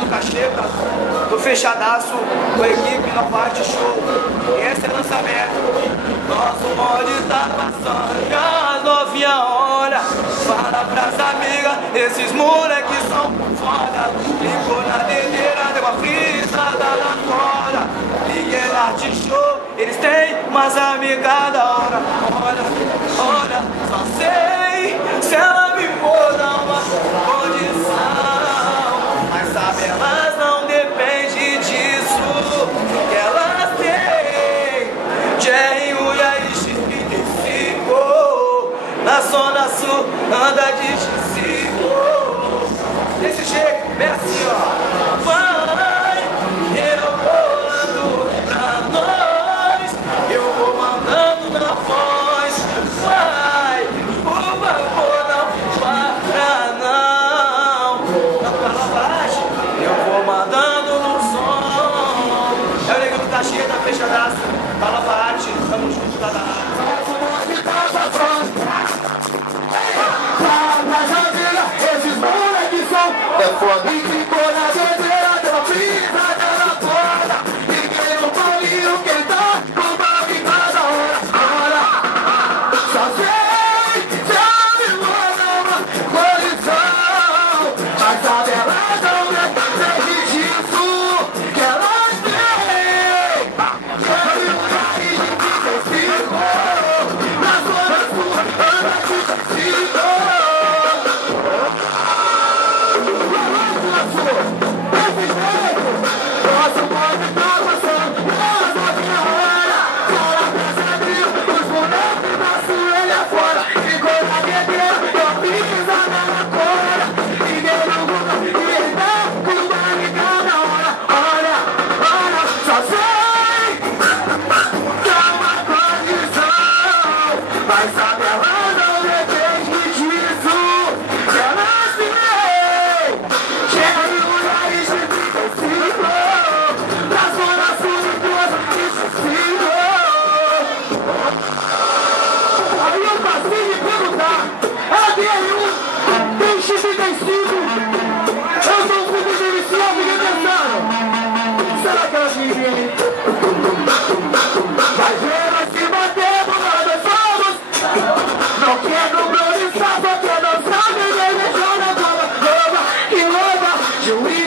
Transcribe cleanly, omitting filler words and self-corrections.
do Cacheta, do Fechadaço, com a equipe Novate Show. E esse é o lançamento. Nosso bonde tá passando e as novinha olha. Fala pras amigas, esses moleques são foda. Ligou na dedeira, deu uma frisada na corda. Liguei na Arte Show, eles têm umas amigas da hora. Olha, olha, só sei se ela me for dar uma condição. Mas sabe, elas não dependem disso que elas têm. Jerry, Uia e X35. Na Zona Sul anda de X5. Desse jeito, bem assim, ó. Vai, eu vou ando pra nós. Eu vou mandando na voz. Vai, por favor, não para não. Na palavra, eu vou mandando no som. É o nego do Cacheta, Fechadaço. Palavra arte, tamo junto, tá da arte. É foda, e ficou na bandeira, deu uma frisada na porta. Ninguém não pariu, quem tá com barco em cada hora. Só sei se a minha uma condição. Mas sabe, elas não dependem disso que elas têm. Quero ir pra ilha de Tecido. Na Zona Sul, anda de Tecido. Nosso bonde tá passando, nós novinha hora. Fala pra Sandrinho, os bonecos da Suelha fora. Ficou na bebeira, deu pisada na corda. Ninguém não gosta de irritar, com barriga na hora. Olha, olha, só sei que é uma condição. Mas sabe, ela não depende disso que ela se vê. Chega e olha e na Zona Sul de duas aí eu passei de perguntar, ela tem aí tem X35, eu sou um filho de inicial, fiquei pensando, será que ela vive? Vai ver nós se bater por nós dois somos, não quero glorificar, só quero dançar, me deixar na cama, louva, que louva, juiz.